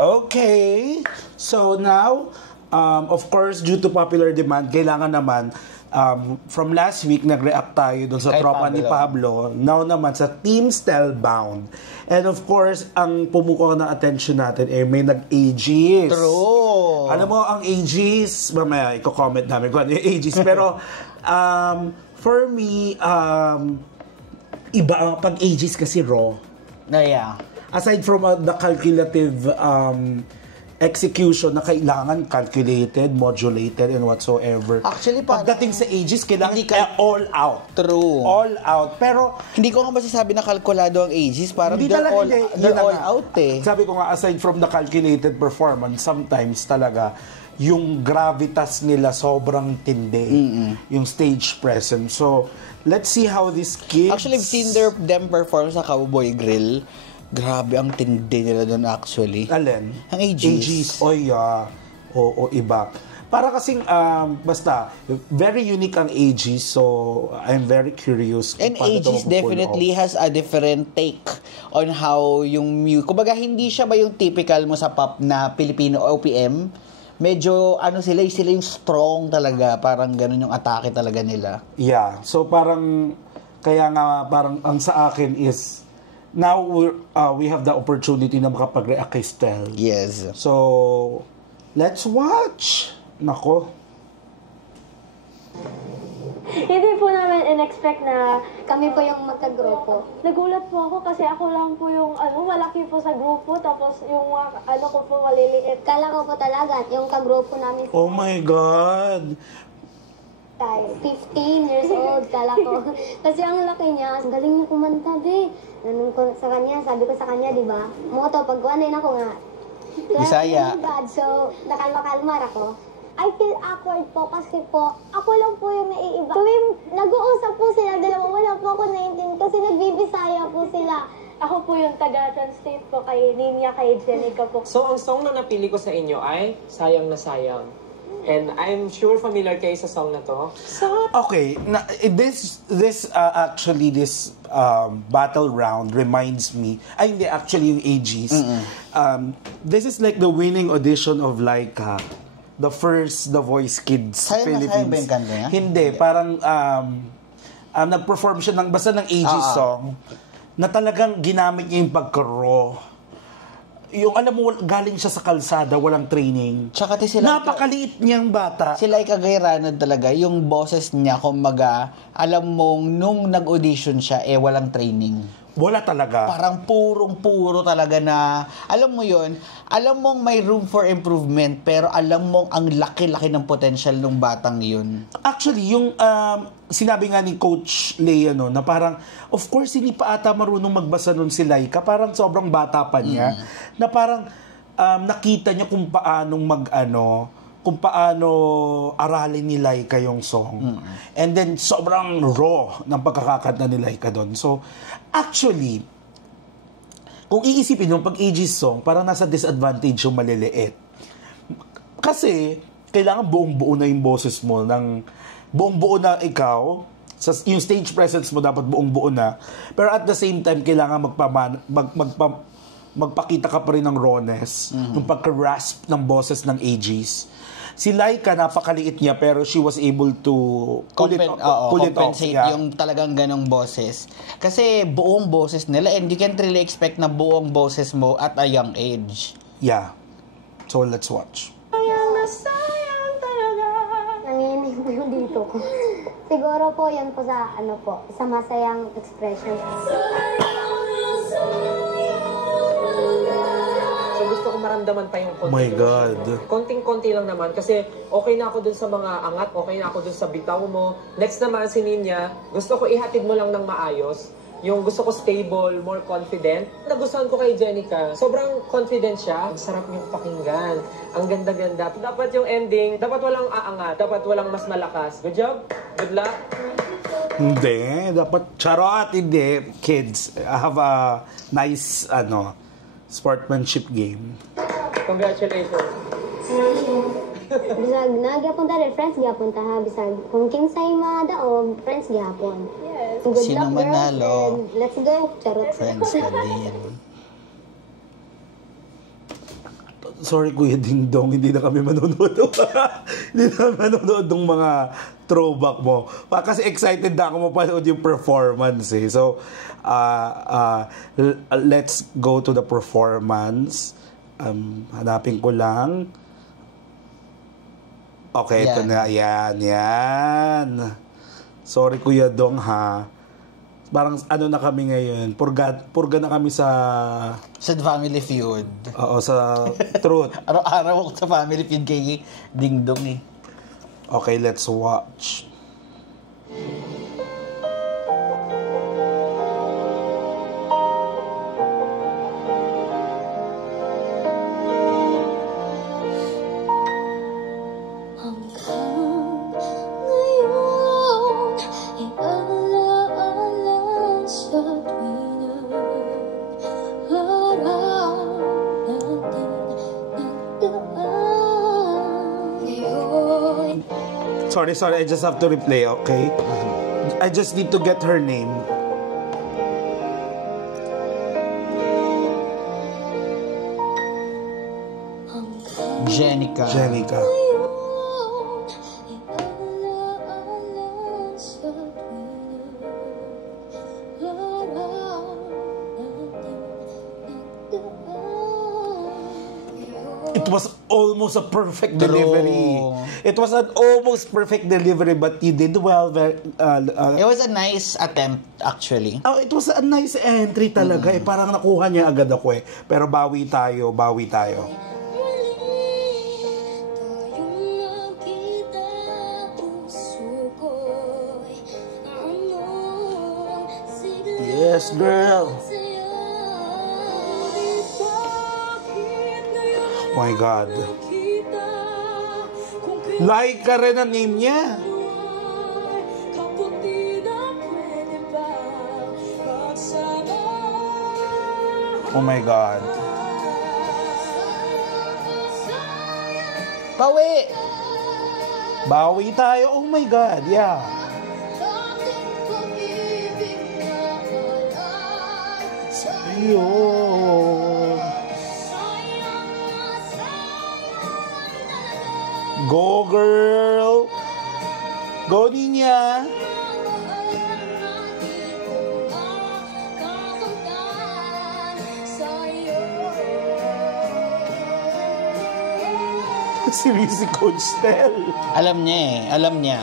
Okay. So now, of course, due to popular demand, kailangan naman, from last week, nag-react tayo dun sa tropa ni Pablo. Now naman, sa Team Stellbound. And of course, ang pumukuha ng attention natin may nag-Aegis. True. Alam mo, ang Aegis, mamaya, i-comment namin kung ano yung Aegis. Pero, for me, iba, pag Aegis kasi raw. Yeah. Aside from the calculative execution na kailangan calculated, modulated, and whatsoever. Actually, pagdating sa Aegis, kailangan all out. True. All out. Pero, hindi ko nga masasabi na kalkulado ang Aegis. Parang they're all out eh. Sabi ko nga, aside from the calculated performance, sometimes talaga, yung gravitas nila sobrang tindi. Yung stage presence. So, let's see how this kids... Actually, I've seen them perform sa Cowboy Grill. Grabe, ang tindi nila doon actually. Alin? Ang Aegis. Aegis, o iba. Para kasing, basta, very unique ang Aegis, so I'm very curious. And Aegis definitely has a different take on how yung music. Kumbaga, hindi siya ba yung typical mo sa pop na Filipino OPM? Medyo, sila yung strong talaga. Parang ganun yung atake talaga nila. Yeah. So, parang, kaya nga, parang, ang sa akin is, now, we have the opportunity na makapag-react kay Stel. Yes. So, let's watch. Nako. Hindi po namin in-expect na kami po yung magka-grupo. Nagulat po ako kasi ako lang po yung malaki po sa grupo, tapos yung ko po maliliit. Kala ko po talaga yung ka-grupo namin. Oh my God! 15 years old, kala ko. Kasi ang laki niya, galing niya kumanta, be. Nanong ko sa kanya, sabi ko sa kanya, di ba? Moto, pagkuhanin ako nga. Bisaya. So, nakalma-kalmar ako. I feel awkward po kasi po, ako lang po yung naiiba. Tuwing nag-uusap po sila, dalawa, wala po ako naiintindihan kasi nagbibisaya po sila. Ako po yung taga-translate po kay Ninya, kay Jenica po. So, ang song na napili ko sa inyo ay Sayang na Sayang. And I'm sure familiar kayo sa song na to. Okay, this battle round reminds me, hindi, actually yung Aegis. This is like the winning audition of Laika, the first The Voice Kids Philippines. Sayang ba yung kanta niya? Hindi, parang nag-perform siya basta ng Aegis song na talagang ginamit niya yung pagka-raw. Yung alam mo, galing siya sa kalsada, walang training. Tsaka sila, napakaliit niyang bata. Sila ay kagairanan talaga. Yung boses niya, kumbaga, alam mong nung nag-audition siya, walang training. Wala talaga. Parang purong-puro talaga na, alam mo yun, alam mong may room for improvement, pero alam mong ang laki-laki ng potential ng batang yun. Actually, yung sinabi nga ni Coach Lea, na parang, of course, hindi pa ata marunong magbasa nun si Laika. Parang sobrang bata pa niya. Na parang nakita niya kung kung paano aralin ni Laika yung song. And then, sobrang raw ng pagkakakanta ni Laika doon. So, actually, kung iisipin yung pag-Aegis song, parang nasa disadvantage yung maliliit. Kasi, kailangan buong-buo na yung boses mo, buong-buo na ikaw, yung stage presence mo dapat buong-buo na. Pero at the same time, kailangan magpakita ka pa rin ng rawness, yung pagka-rasp ng boses ng Aegis. Si Laika, napakaliit niya, pero she was able to compensate yung talagang ganong boses. Kasi buong boses nila, and you can't really expect na buong boses mo at a young age. Yeah. So, let's watch. Sayang na sayang talaga. Nanginig po yung dito ko. Siguro po, yan po sa masayang expression. So, gusto ko maramdaman pa yung konti. Oh my God. Konting-konti lang naman kasi okay na ako dun sa mga angat, okay na ako dun sa bitaw mo. Next naman, si Ninya, gusto ko ihatid mo lang ng maayos. Yung gusto ko stable, more confident. Nagustuhan ko kay Jenica, sobrang confident siya. Ang sarap niyong pakinggan. Ang ganda-ganda. Dapat yung ending, dapat walang aangat, dapat walang mas malakas. Good job. Good luck. Hindi. Dapat charot. Hindi. Kids, have a nice, sportsmanship game. Congratulations. Bisag nagyapon ta rin, friends gyapon ta ha. Bisag kung kinsay madaog, friends gyapon. Yes. Good Sino luck, manalo? girls, and let's go. Charot. Friends ka din. sorry Kuya Ding Dong, hindi na kami manonood. Hindi na kami manonood ng mga throwback mo. Kasi excited na ako mapanood yung performance eh. So, let's go to the performance. Hanapin ko lang. Okay, ito na. Yan. Sorry Kuya Dong ha. Parang ano na kami ngayon. Purga na kami sa Family Feud. Oo, sa Truth. Araw-araw ako sa Family Feud kay Ding Dong eh. Okay, let's watch. Sorry, I just have to replay, okay? I just need to get her name. Jenica. It was almost a perfect delivery. It was an almost perfect delivery, but you did well. It was a nice attempt, actually. Oh, it was a nice entry talaga. Eh, parang nakuha niya agad ako eh. Pero bawi tayo. Yes, girl. Oh my God. Like ka rin ang name niya. Oh my God. Bawi tayo. Oh my God, yeah. Sa'yo. Go, girl! Go, Ninya! Si Rizzy Coach Stel. Alam niya.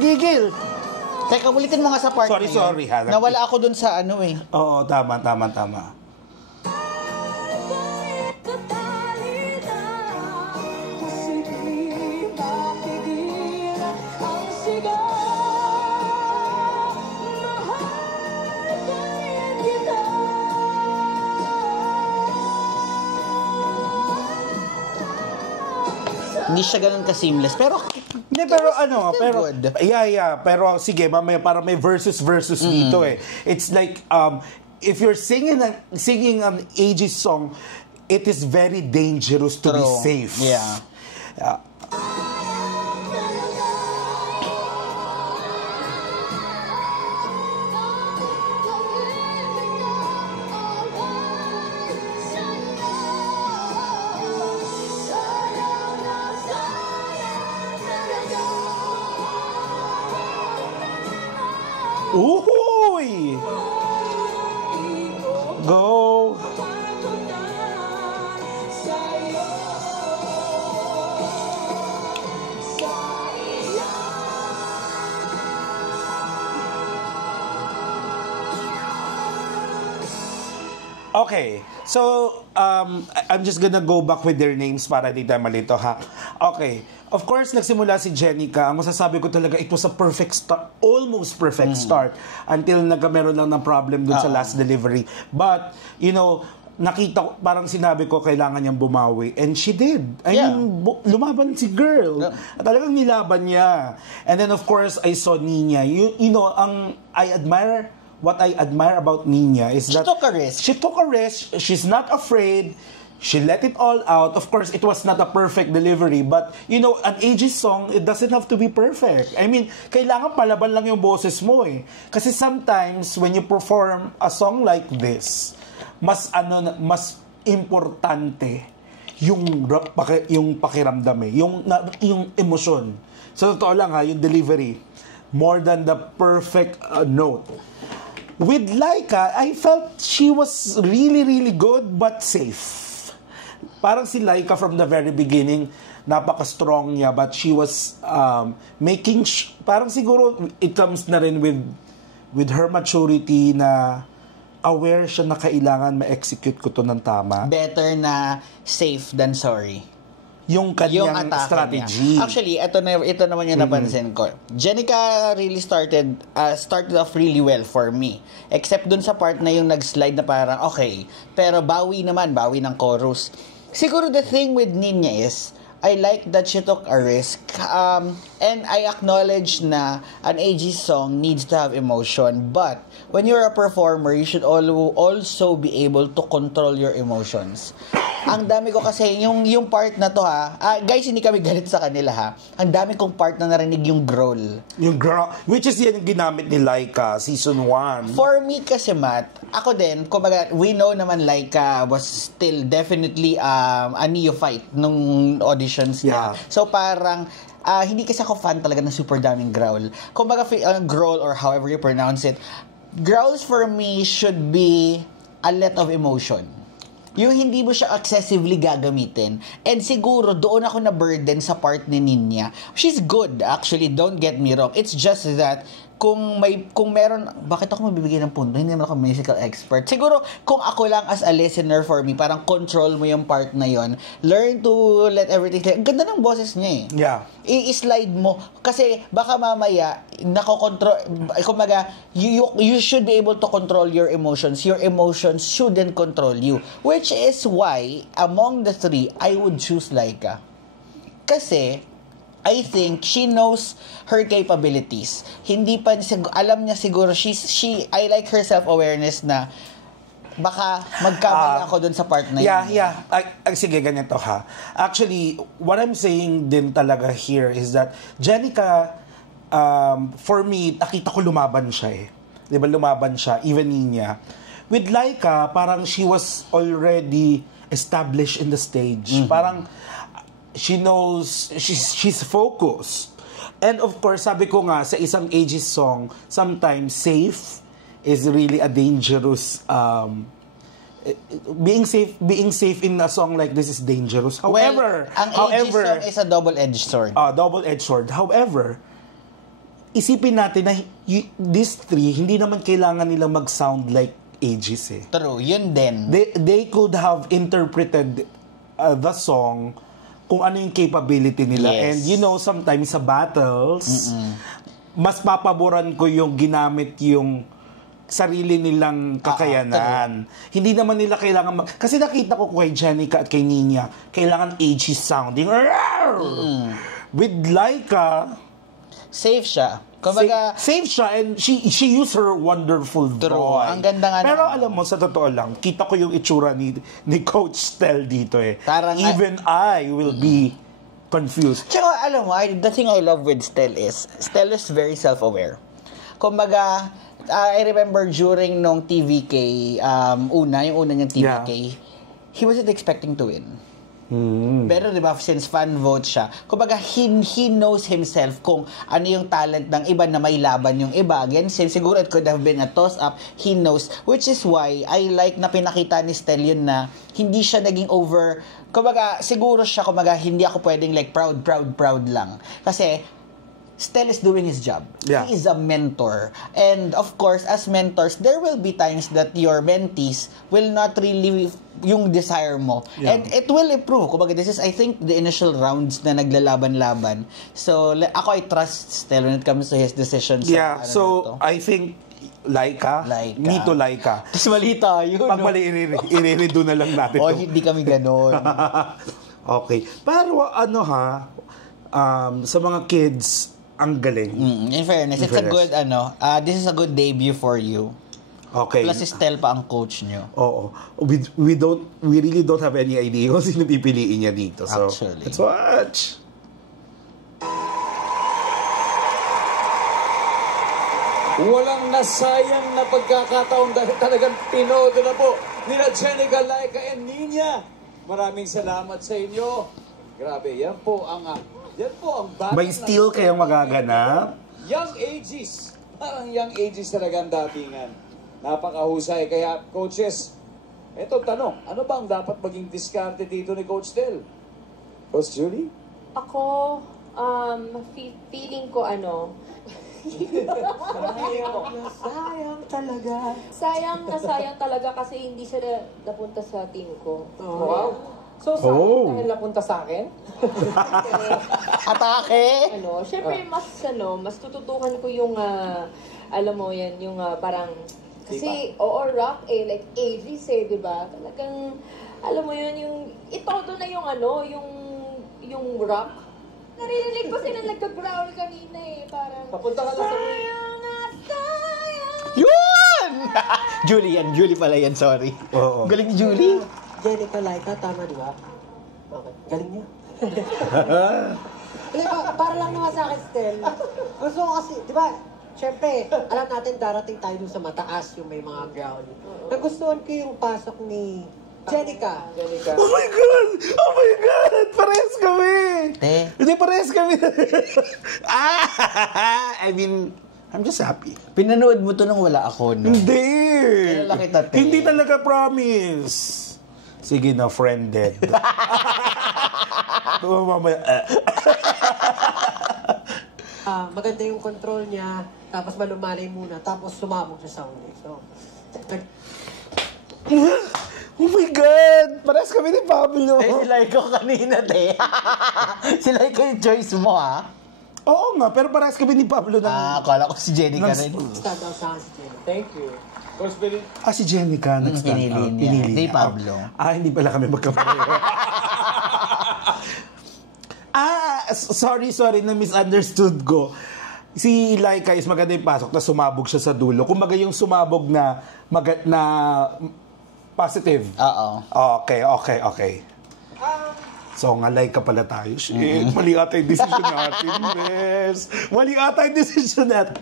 Gigil! Teka, ulitin mo nga sa part Sorry, na yun. ha. Nawala ako dun sa ano eh. Oo, tama. Hindi siya ganun ka-seamless. Pero good. Pero sige, mamaya para may versus dito eh. It's like if you're singing an Aegis song, it is very dangerous to be safe. Yeah. Uhuy! Go! Okay, so I'm just gonna go back with their names para di tayo malito ha. Okay, of course nagsimula si Jenica. Ang masasabi ko talaga, it was a perfect start, almost perfect start until nagkameron lang ng problem dun sa last delivery. But you know, nakita ko, parang sinabi ko kailangan niyang bumawi, and she did. I mean, lumaban si girl. Talagang nilaban niya. And then of course I saw Ninya. You know, I admire what I admire about Nina is that took a risk. She took a risk. She's not afraid. She let it all out. Of course, it was not a perfect delivery, but an Aegis song, it doesn't have to be perfect. I mean, kailangan palaban lang yung boses mo eh. Kasi sometimes when you perform a song like this, mas importante yung pakiramdam eh, yung emosyon. Sa totoo lang yung delivery more than the perfect note. With Laika, I felt she was really, really good but safe. Parang si Laika from the very beginning, napaka-strong niya, but she was parang siguro it comes na rin with her maturity na aware siya na kailangan ma-execute ko to ng tama. Better na safe than sorry. Yung kanyang strategy. Niya. Actually, ito naman yung napansin ko. Jenica really started off really well for me. Except dun sa part na yung nag-slide na parang, okay, pero bawi ng chorus. Siguro the thing with Nina is, I like that she took a risk. And I acknowledge na an Aegis song needs to have emotion. But when you're a performer, you should also be able to control your emotions. Ang dami ko kasi, yung part na to guys, hindi kami galit sa kanila ang dami kong part na narinig yung growl. Yung growl, which is yan yung ginamit ni Laika, season 1. For me kasi, Matt, ako din, kumbaga, we know naman Laika was still definitely a neophyte nung auditions niya. Yeah. So parang, hindi kasi ako fan talaga ng super daming growl. Kumbaga, growl or however you pronounce it, growls for me should be a lot of emotion. Yung hindi mo siya excessively gagamitin. And siguro, doon ako na burden sa part ni Nina. She's good, actually. Don't get me wrong. It's just that, kung meron, bakit ako mabibigay ng punto? Hindi naman ako musical expert. Siguro, kung ako lang as a listener for me, parang control mo yung part na yon. Learn to let everything... Ang ganda ng boses niya eh. Yeah. I-slide mo. Kasi, baka mamaya, nakokontrol... Kumaga, you should be able to control your emotions. Your emotions shouldn't control you. Which is why, among the three, I would choose Laika. Kasi, I think she knows her capabilities. Hindi pa alam niya siguro I like her self-awareness na baka magkamali ako dun sa part na yun. Yeah. Sige, ganito Actually, what I'm saying din talaga here is that Jenica, for me, nakita ko lumaban siya eh. Di ba lumaban siya, even Nina. With Laika, parang she was already established in the stage. Mm-hmm. Parang she knows, she's focused. And of course, sabi ko nga, sa isang Aegis song, sometimes safe is really a dangerous, being safe in a song like this is dangerous. However, ang Aegis song is a double-edged sword. Double-edged sword. However, isipin natin na these three, hindi naman kailangan nilang mag-sound like Aegis eh. True, yun din. They could have interpreted the song kung ano yung capability nila. Yes. And sometimes sa battles, mas papaboran ko yung ginamit yung sarili nilang kakayanan. Hindi naman nila kailangan kasi nakita ko kay Jenica at kay Nina, kailangan Aegis sounding. With Laika, safe siya. Kumbaga, safe siya and she used her wonderful voice. Ang ganda nga. Pero alam mo, sa totoo lang, kita ko yung itsura ni Coach Stel dito eh. Parang, even I will be confused. Tsaka alam mo, the thing I love with Stel is very self-aware. Kumbaga, I remember during nung TVK, yung una niyang TVK, he wasn't expecting to win. Pero diba, since fan vote siya, kumbaga he knows himself kung ano yung talent ng iba na may laban yung iba. Again, since siguro it could have been a toss-up, he knows. Which is why I like na pinakita ni Stel yun na hindi siya naging over, kumbaga siguro siya, kumbaga hindi ako pwedeng like proud lang. Kasi Stel is doing his job. Yeah. He is a mentor. And of course, as mentors, there will be times that your mentees will not really yung desire mo. Yeah. And it will improve. Kumbaga, this is, I think, the initial rounds na naglalaban-laban. So, ako, I trust Stel when it comes to his decisions. Yeah, so, I think, Laika. Me to Laika. Tapos mali tayo. Pag mali, i-redo na lang natin. Hindi kami ganon. Okay. Pero, sa mga kids, ang galing. In fairness, it's a good, this is a good debut for you. Okay. Plus Estel pa ang coach nyo. Oo. We really don't have any idea kung sino pipiliin niya dito. So, Actually. let's watch. Walang nasayang na pagkakataon dahil talagang tinodo na po nila Jenica, Laika, and Nina. Maraming salamat sa inyo. Grabe, yan po ang battle. May steal kayong magaganap? Young ages. Parang young ages talaga ang datingan. Napakahusay. Kaya, coaches, eto tanong, ano ba ang dapat maging diskarte dito ni Coach Tel? Coach Julie? Ako, feeling ko sayang talaga kasi hindi siya napunta sa team ko. Wow. So, dahil napunta sa akin? Atake! Syempre mas tututukan ko yung, alam mo yan, yung parang, kasi, rock like ages di ba? Talagang, alam mo yun, yung, itodo na yung yung rock. Narinig ko sila nagka-growl kanina parang, Papunta ka lang sa... Yun! Julie pala yan, sorry. Oo. Galing ni Julie. Jenica, Laika, tama di ba? Bakit? Galing niya. Para lang naman sa akin, Stel. Gusto ko kasi, di ba, syempre, alam natin darating tayo dun sa mataas yung may mga ground. Nagustuhan ko yung pasok ni Jenica. Oh my God! Oh my God! Parehas kami! Hindi, parehas kami. I mean, I'm just happy. Pinanood mo to nung wala ako, no? Hindi! Kilala kita, te. Hindi talaga promise. Sige na, friended. Mamaya. Maganda yung control niya, tapos malumanay muna, tapos sumabog siya sa uli. So, Oh my God! Parehas kami ni Pablo. Si Laika kanina, te. Si Laika yung choice mo, ha? Oo nga, pero parehas kami ni Pablo na... Akala ko si Jenica rin. stand out sa akin si Jenica. Thank you. Coach Billy? Si Jenica nag-stand out. Pinili niya. Hindi Pablo. Hindi pala kami magkapareho. Sorry, na-misunderstood ko. Si Laika is maganda yung pasok na sumabog siya sa dulo. Kumbaga yung sumabog na positive. Oo. Okay. So, nga Laika pala tayo. Shit, mali ata yung decision natin, bes. Mali ata yung decision natin.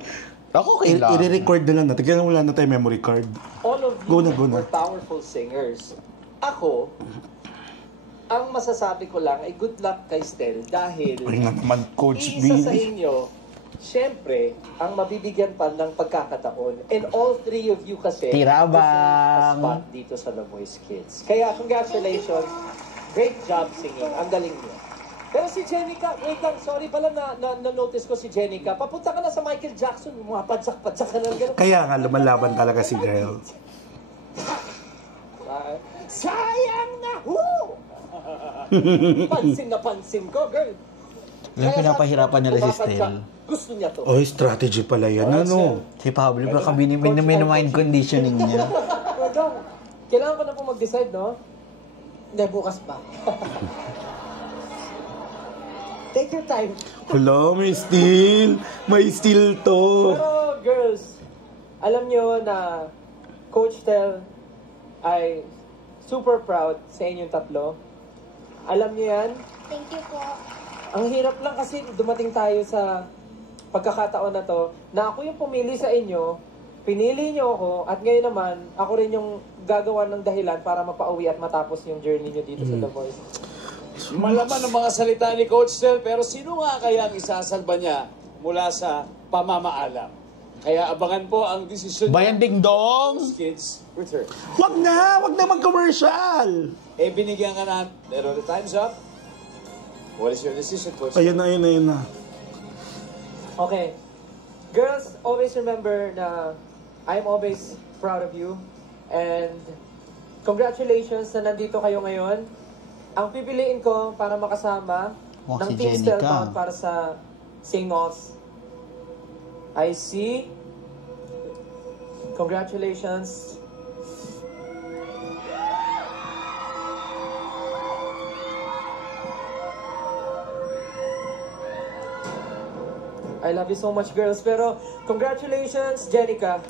Ako kailangan. I-record na lang natin. Kaya wala na tayo memory card. All of Go you na. were powerful singers. Ako, ang masasabi ko lang ay good luck kay Stel dahil Ay nga naman, Coach isa sa Billy. inyo, syempre, ang mabibigyan pa ng pagkakataon. And all three of you kasi Tirabang. deserve a spot dito sa The Voice Kids. Kaya congratulations. Great job singing. Ang galing niyo. Pero si Jenica, wait lang, sorry pala na-notice ko si Jenica. Papunta ka na sa Michael Jackson, mga padsak-padsak ka na gano'n. Kaya nga, lumalaban talaga si girl. Sayang na! Woo! Pansin ko, girl. Yung pinapahirapan nila si Stel. Gusto niya to. Oy, strategy pala yan. Ano? Si Pablo, baka mind conditioning niya. Kailangan ko na po mag-decide, no? Hindi, bukas pa. Take your time. Hello, may steal. May steal to. Pero, girls, alam nyo na Coach Tel ay super proud sa inyong tatlo. Alam nyo yan? Thank you po. Ang hirap lang kasi dumating tayo sa pagkakataon na to na ako yung pumili sa inyo, pinili nyo ako, at ngayon naman, ako rin yung gagawa ng dahilan para mapauwi at matapos yung journey nyo dito sa The Voice. Malaman ang mga salita ni Coach Tel, pero sino nga kaya ang isasalba niya mula sa pamamaalam? Kaya abangan po ang desisyon Bayan Ding Dong! Kids Return. Wag na mag-commercial. Binigyan ka na, pero the time's up. What is your decision, Coach? Ayun na. Okay. Girls, always remember na I'm always proud of you. And congratulations na nandito kayo ngayon. Ang pipiliin ko para makasama Oh, ng si Team Jenica. Stelbound para sa sing-offs. I see. Congratulations. I love you so much, girls. Pero congratulations, Jenica.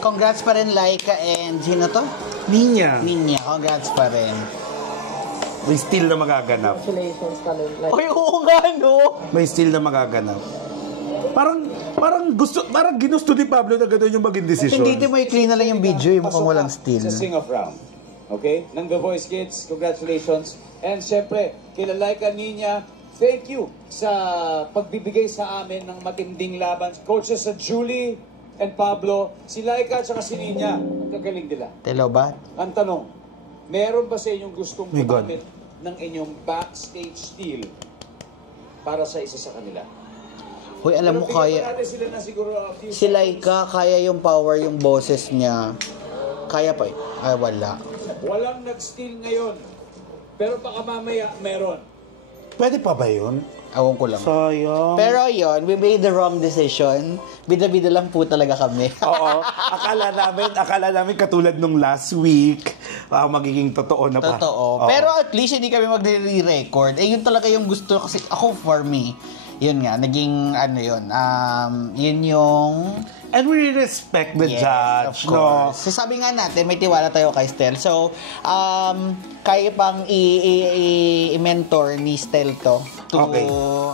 Congrats pa rin, Laika and sino to? Ninya. Ninya, congrats pa rin. May still na magaganap. Congratulations kami. Like, Uy, oo nga, no? May still na magaganap. Parang ginusto ni Pablo na gano'n yung maging desisyon. Hindi mo i-clean na lang yung video, yung mukhang walang still. Sa sing-off round. Okay? Ng The Voice Kids, congratulations. And syempre, kila Laika Ninya, thank you sa pagbibigay sa amin ng matinding laban. Coaches sa Julie and Pablo, si Laika at saka si Ninya, kagaling nila. Telo ba? Ang tanong, meron ba sa inyong gustong My God. gumamit ng inyong backstage steal para sa isa sa kanila? Hoy, alam mo, Pero bigyan kaya... pa natin sila na siguro a few Si Laika, kaya yung power, yung boses niya. Kaya pa eh. Ay, wala. Walang nag-steal ngayon. Pero baka mamaya meron. Pwede pa ba yun? Awon ko lang. Sayang. Pero yon, we made the wrong decision. Bida-bida lang po talaga kami. Oo. Akala namin katulad nung last week, magiging totoo na pa. Totoo. Oo. Pero at least hindi kami magre-record. Eh, yun talaga yung gusto. Kasi ako, for me, yun nga, naging ano yun. Yun yung... And we respect the Yes, judge, of no? course. So, sabi nga natin, may tiwala tayo kay Stel. So, kaya pang i-mentor ni Stel to Okay.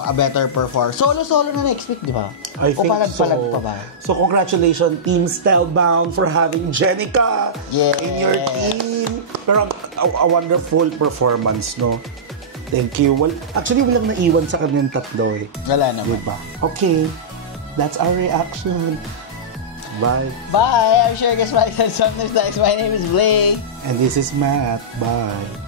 a better performer. Solo-solo na next week, di ba? I O think palag-palag so. pa ba? So, congratulations, Team Stelbound, for having Jenica Yes. in your team. Pero a wonderful performance, no? Thank you. Well, actually, walang naiwan sa kanyang tatlo, eh. Wala naman. Diba? Okay. That's our reaction. Bye. Bye! I'm sure guys, my name is Blake. And this is Matt. Bye.